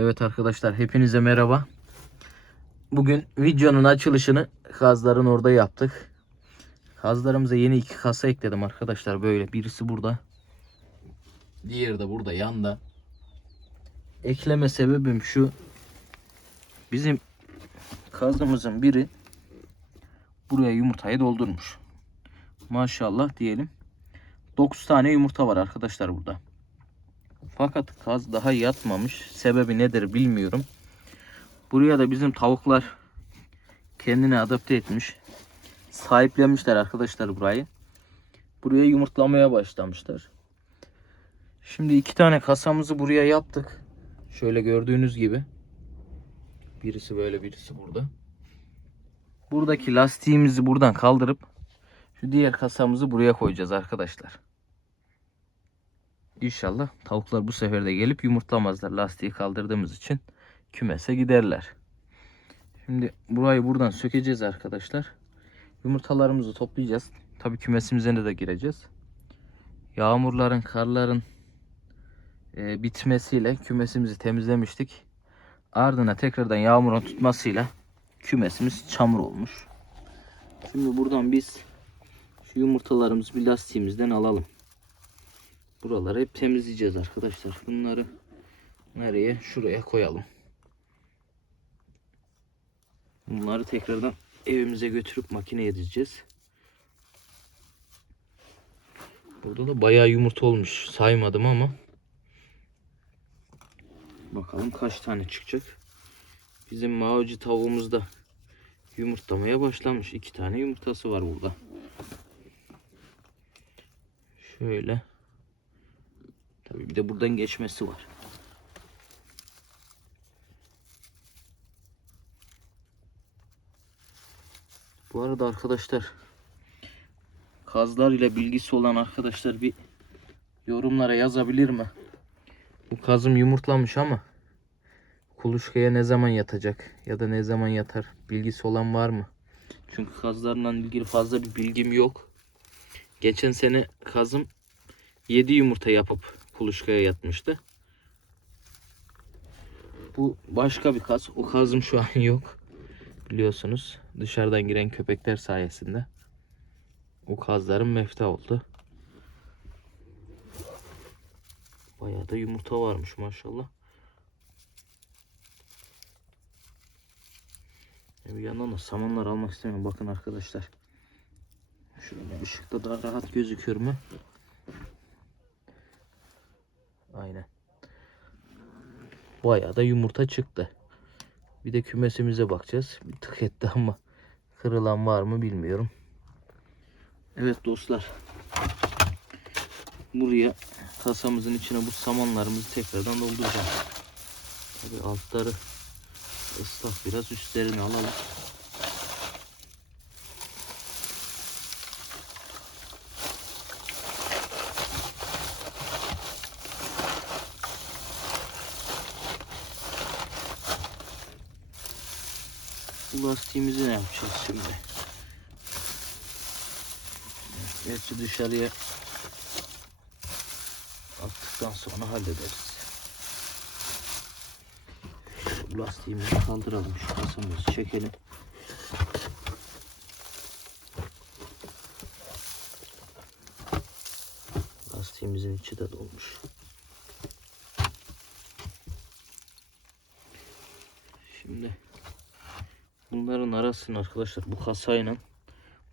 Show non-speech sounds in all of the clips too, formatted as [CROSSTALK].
Evet arkadaşlar hepinize merhaba. Bugün videonun açılışını kazların orada yaptık. Kazlarımıza yeni iki kasa ekledim arkadaşlar böyle. Birisi burada. Diğeri de burada yanda. Ekleme sebebim şu. Bizim kazımızın biri buraya yumurtayı doldurmuş. Maşallah diyelim. 9 tane yumurta var arkadaşlar burada. Fakat kaz daha yatmamış. Sebebi nedir bilmiyorum. Buraya da bizim tavuklar kendini adapte etmiş. Sahiplenmişler arkadaşlar burayı. Buraya yumurtlamaya başlamışlar. Şimdi iki tane kasamızı buraya yaptık. Şöyle gördüğünüz gibi. Birisi böyle birisi burada. Buradaki lastiğimizi buradan kaldırıp şu diğer kasamızı buraya koyacağız arkadaşlar. İnşallah tavuklar bu sefer de gelip yumurtlamazlar. Lastiği kaldırdığımız için kümese giderler. Şimdi burayı buradan sökeceğiz arkadaşlar. Yumurtalarımızı toplayacağız. Tabii kümesimize de gireceğiz. Yağmurların, karların e, bitmesiyle kümesimizi temizlemiştik. Ardına tekrardan yağmurun tutmasıyla kümesimiz çamur olmuş. Şimdi buradan biz şu yumurtalarımızı bir lastiğimizden alalım. Buraları hep temizleyeceğiz arkadaşlar. Bunları nereye? Şuraya koyalım. Bunları tekrardan evimize götürüp makineye dizeceğiz. Burada da bayağı yumurta olmuş. Saymadım ama. Bakalım kaç tane çıkacak. Bizim mavici tavuğumuz da yumurtlamaya başlamış. İki tane yumurtası var burada. Şöyle. Bir de buradan geçmesi var. Bu arada arkadaşlar kazlar ile bilgisi olan arkadaşlar bir yorumlara yazabilir mi? Bu kazım yumurtlamış ama kuluçkaya ne zaman yatacak ya da ne zaman yatar bilgisi olan var mı? Çünkü kazlarla ilgili fazla bir bilgim yok. Geçen sene kazım 7 yumurta yapıp kuluçkaya yatmıştı. Bu başka bir kaz. O kazım şu an yok. Biliyorsunuz dışarıdan giren köpekler sayesinde o kazların mefta oldu. Bayağı da yumurta varmış maşallah. E Bir yandan da samanlar almak istemiyorum. Bakın arkadaşlar. Şöyle ışıkta daha rahat gözüküyor mu? Aynen. Bayağı da yumurta çıktı. Bir de kümesimize bakacağız. Bir tık etti ama kırılan var mı bilmiyorum. Evet dostlar. Buraya kasamızın içine bu samanlarımızı tekrardan dolduracağım. Tabii altları ıslak biraz üstlerini alalım. Bu lastiğimizi ne yapacağız şimdi? Gerçi dışarıya attıktan sonra hallederiz. Şu lastiğimizi kaldıralım. Şu kasamızı çekelim. Lastiğimizin içi de dolmuş. Şimdi arasını arkadaşlar bu kasayla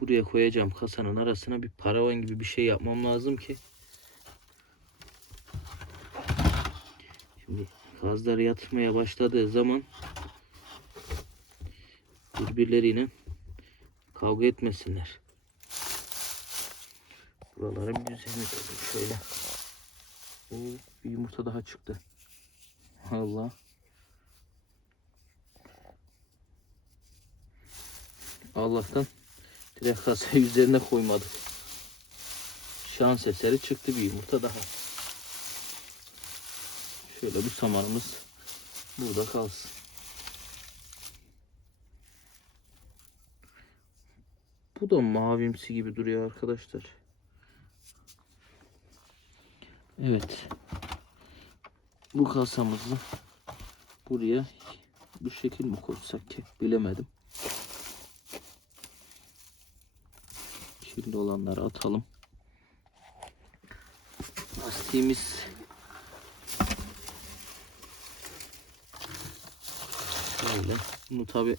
buraya koyacağım kasanın arasına bir paravan gibi bir şey yapmam lazım ki şimdi kazlar yatmaya başladığı zaman birbirleriyle kavga etmesinler. Buralara bir düzenli şöyle. Oo, bir yumurta daha çıktı. Allah. Allah'tan direkt kasayı [LAUGHS] üzerine koymadık. Şans eseri çıktı bir yumurta daha. Şöyle bu samanımız burada kalsın. Bu da mavimsi gibi duruyor arkadaşlar. Evet. Bu kasamızı buraya bu şekil mi koysak ki bilemedim. Şimdi olanları atalım. Lastiğimiz şöyle. Bunu tabi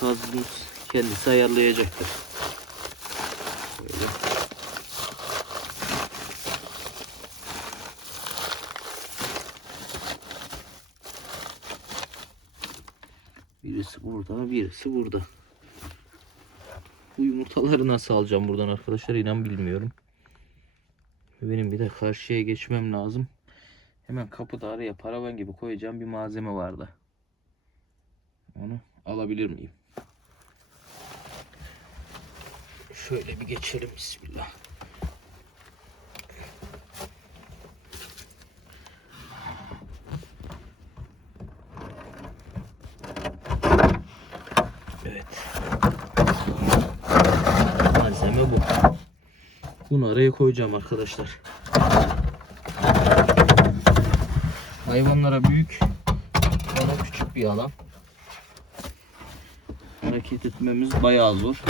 kazımız kendisi ayarlayacaktır. Böyle. Birisi burada, birisi burada. Yumurtaları nasıl alacağım buradan arkadaşlar inan bilmiyorum. Benim bir de karşıya geçmem lazım. Hemen kapıda araya paravan gibi koyacağım bir malzeme vardı. Onu alabilir miyim? Şöyle bir geçelim bismillah. Evet. Malzeme bu. Bunu araya koyacağım arkadaşlar. Hayvanlara büyük, bana küçük bir alan. Hareket etmemiz bayağı zor.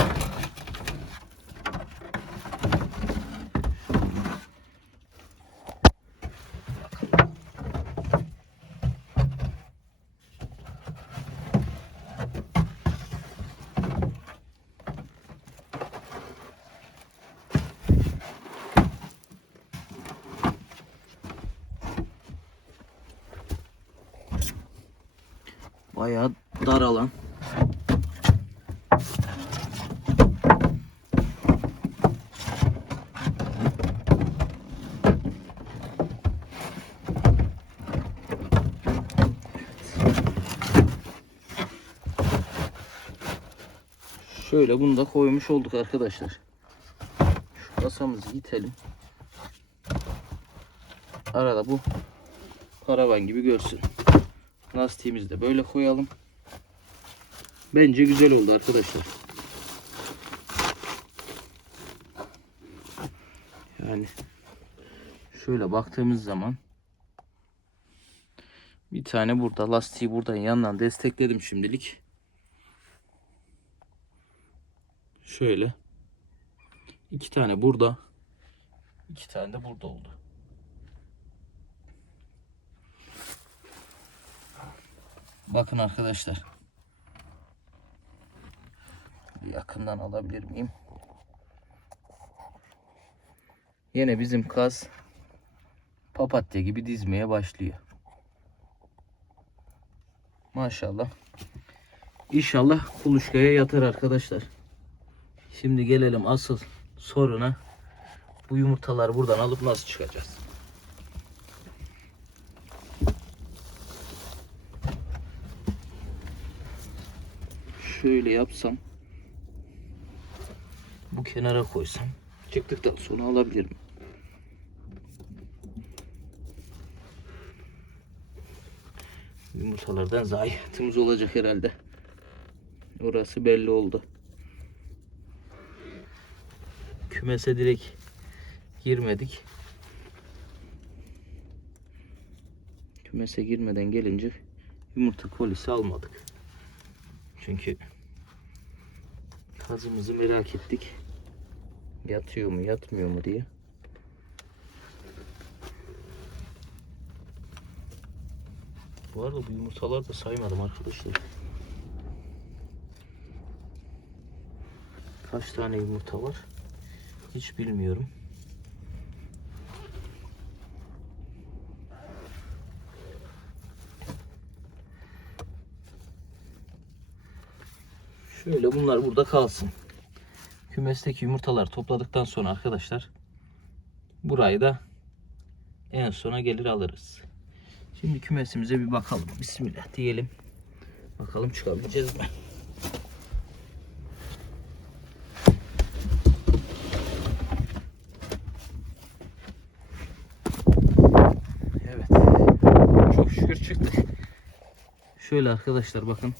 Bayağı dar alan. Şöyle bunu da koymuş olduk arkadaşlar. Şu kasamızı itelim. Arada bu paravan gibi görsün. Lastiğimizi de böyle koyalım. Bence güzel oldu arkadaşlar. Yani şöyle baktığımız zaman bir tane burada lastiği buradan yandan destekledim şimdilik. Şöyle iki tane burada iki tane de burada oldu. Bakın arkadaşlar. Yakından alabilir miyim? Yine bizim kaz papatya gibi dizmeye başlıyor. Maşallah. İnşallah kuluçkaya yatar arkadaşlar. Şimdi gelelim asıl soruna. Bu yumurtaları buradan alıp nasıl çıkacağız? Şöyle yapsam bu kenara koysam çıktıktan sonra alabilirim. Yumurtalardan zayiatımız olacak herhalde. Orası belli oldu. Kümese direkt girmedik. Kümese girmeden gelince yumurta kolisi almadık. Çünkü kazımızı merak ettik. Yatıyor mu yatmıyor mu diye. Bu arada bu yumurtalar da saymadım arkadaşlar. Kaç tane yumurta var? Hiç bilmiyorum. Şöyle bunlar burada kalsın. Kümesteki yumurtalar topladıktan sonra arkadaşlar burayı da en sona gelir alırız. Şimdi kümesimize bir bakalım. Bismillah diyelim. Bakalım çıkabileceğiz mi? Evet. Çok şükür çıktık. Şöyle arkadaşlar bakın.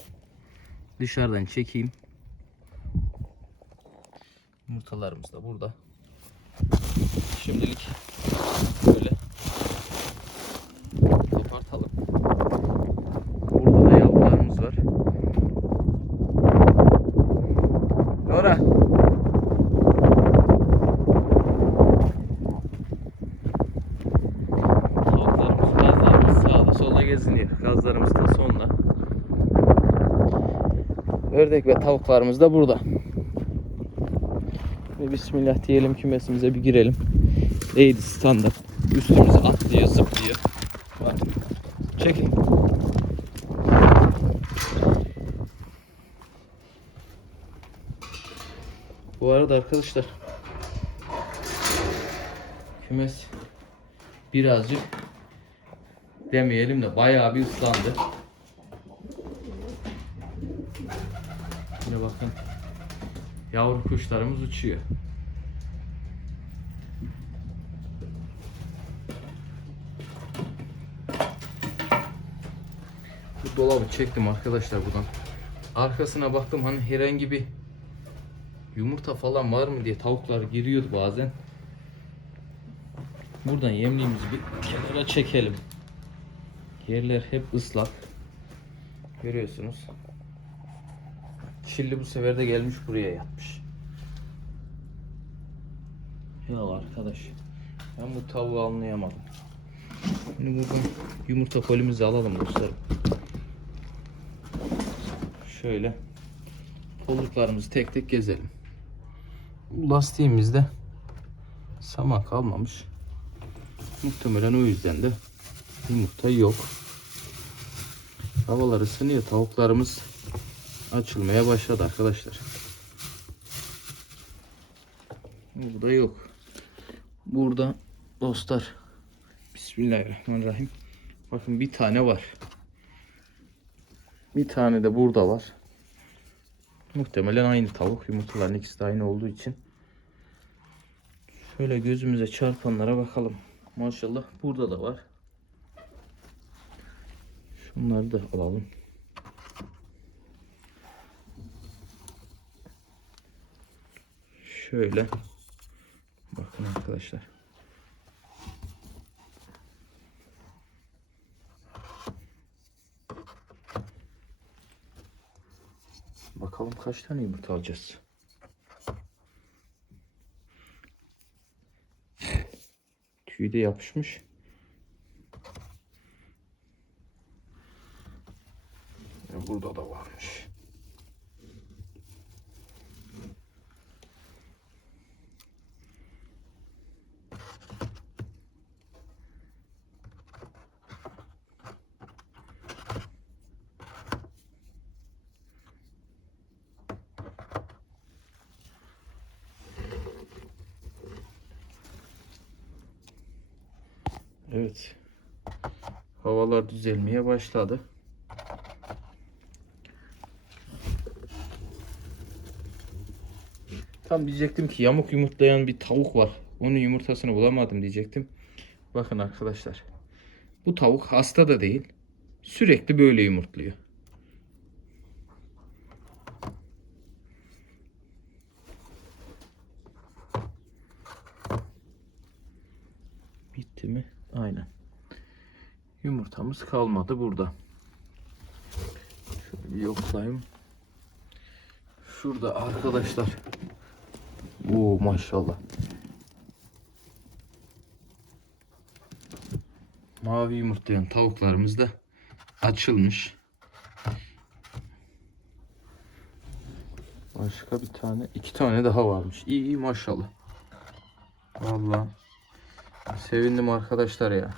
Dışarıdan çekeyim. Yumurtalarımız da burada. Şimdilik böyle kopartalım. Burada da yavrularımız var. Nora Ördek ve tavuklarımız da burada. Ve bismillah diyelim kümesimize bir girelim. Neydi standart. Üstümüze atlıyor, zıplıyor. Bak. Çekin. Bu arada arkadaşlar kümes birazcık demeyelim de bayağı bir ıslandı. Yine bakın yavru kuşlarımız uçuyor. Bu dolabı çektim arkadaşlar buradan. Arkasına baktım hani herhangi bir yumurta falan var mı diye tavuklar giriyordu bazen. Buradan yemliğimizi bir kenara çekelim. Yerler hep ıslak. Görüyorsunuz. Çilli bu sefer de gelmiş buraya yatmış. Ya arkadaş. Ben bu tavuğu anlayamadım. Şimdi buradan yumurta kolimizi alalım dostlarım. Şöyle kolluklarımızı tek tek gezelim. Bu lastiğimizde saman kalmamış. Muhtemelen o yüzden de yumurta yok. Havalar ısınıyor. Tavuklarımız açılmaya başladı arkadaşlar. Burada yok. Burada dostlar Bismillahirrahmanirrahim. Bakın bir tane var. Bir tane de burada var. Muhtemelen aynı tavuk. Yumurtaların ikisi de aynı olduğu için. Şöyle gözümüze çarpanlara bakalım. Maşallah burada da var. Şunları da alalım. Şöyle. Bakın arkadaşlar. Bakalım kaç tane yumurta alacağız. Tüyü de yapışmış. Ya burada da varmış. Evet. Havalar düzelmeye başladı. Tam diyecektim ki yamuk yumurtlayan bir tavuk var. Onun yumurtasını bulamadım diyecektim. Bakın arkadaşlar. Bu tavuk hasta da değil. Sürekli böyle yumurtluyor. Bitti mi? Aynen. Yumurtamız kalmadı burada. Şöyle bir yoklayayım. Şurada arkadaşlar. Oo maşallah. Mavi yumurtlayan tavuklarımız da açılmış. Başka bir tane, iki tane daha varmış. İyi iyi maşallah. Vallahi sevindim arkadaşlar ya.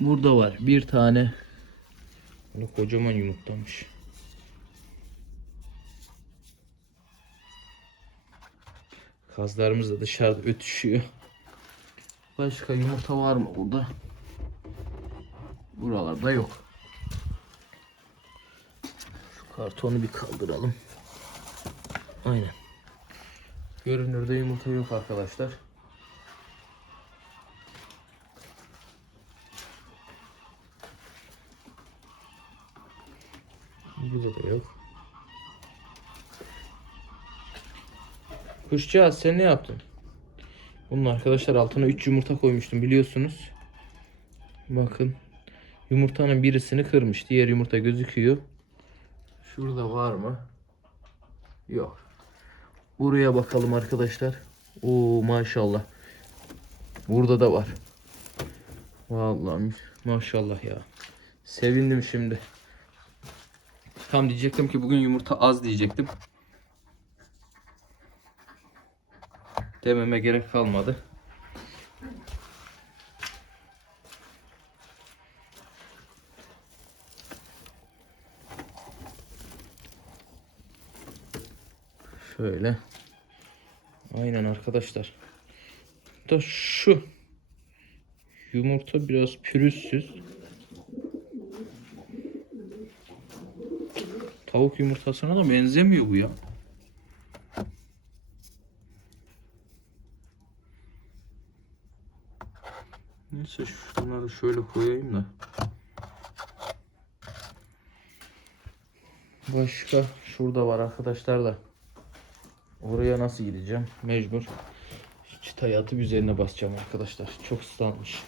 Burada var bir tane. Bunu kocaman yumurtlamış. Kazlarımız da dışarıda ötüşüyor. Başka yumurta var mı burada? Buralarda yok. Şu kartonu bir kaldıralım. Aynen. Görünürde yumurta yok arkadaşlar. Burada da yok. Kuşcağız sen ne yaptın? Bunun arkadaşlar altına 3 yumurta koymuştum biliyorsunuz. Bakın. Yumurtanın birisini kırmış. Diğer yumurta gözüküyor. Şurada var mı? Yok. Buraya bakalım arkadaşlar. Oo maşallah. Burada da var. Vallahi maşallah ya. Sevindim şimdi. Tam diyecektim ki bugün yumurta az diyecektim. Dememe gerek kalmadı. Şöyle. Aynen arkadaşlar. Da şu yumurta biraz pürüzsüz. Tavuk yumurtasına da benzemiyor bu ya. Neyse şunları şöyle koyayım da. Başka şurada var arkadaşlar da. Oraya nasıl gideceğim? Mecbur. Çıtayı atıp üzerine basacağım arkadaşlar. Çok ıslanmış.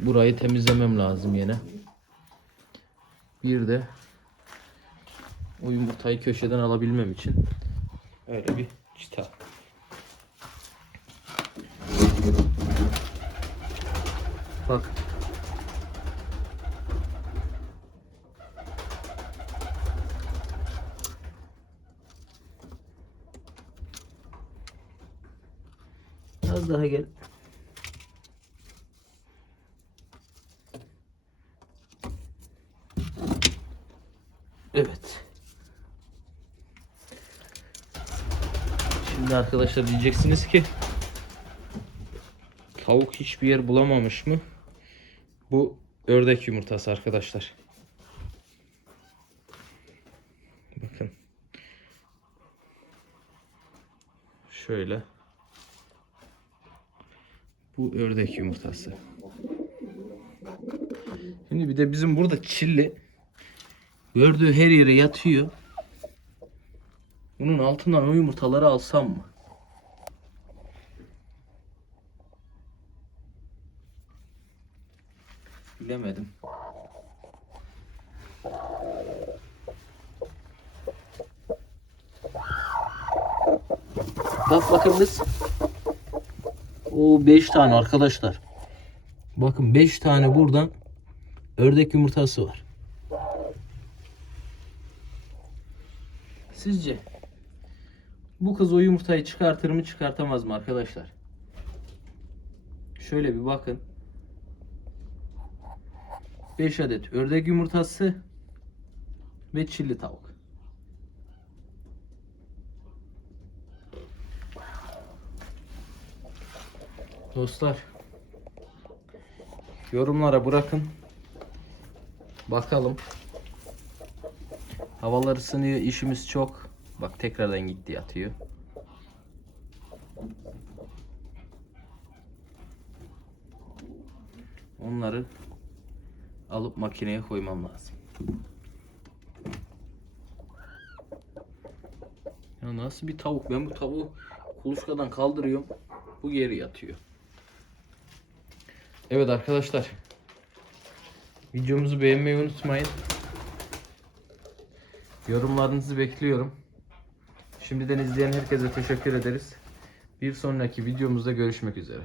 Burayı temizlemem lazım yine. Bir de o yumurtayı köşeden alabilmem için öyle bir çıta. Bak. Az daha gel. Evet. Şimdi arkadaşlar diyeceksiniz ki tavuk hiçbir yer bulamamış mı? Bu ördek yumurtası arkadaşlar. Bakın. Şöyle. Bu ördek yumurtası. Şimdi bir de bizim burada çilli gördüğü her yere yatıyor. Bunun altından o yumurtaları alsam mı? Bilemedim. Bak bakın biz. O 5 tane arkadaşlar. Bakın 5 tane buradan ördek yumurtası var. Sizce bu kız o yumurtayı çıkartır mı çıkartamaz mı arkadaşlar? Şöyle bir bakın. 5 adet ördek yumurtası ve çilli tavuk. Dostlar yorumlara bırakın. Bakalım. Havalar ısınıyor, işimiz çok. Bak tekrardan gitti yatıyor. Onları alıp makineye koymam lazım. Ya nasıl bir tavuk? Ben bu tavuğu kuluçkadan kaldırıyorum. Bu geri yatıyor. Evet arkadaşlar. Videomuzu beğenmeyi unutmayın. Yorumlarınızı bekliyorum. Şimdiden izleyen herkese teşekkür ederiz. Bir sonraki videomuzda görüşmek üzere.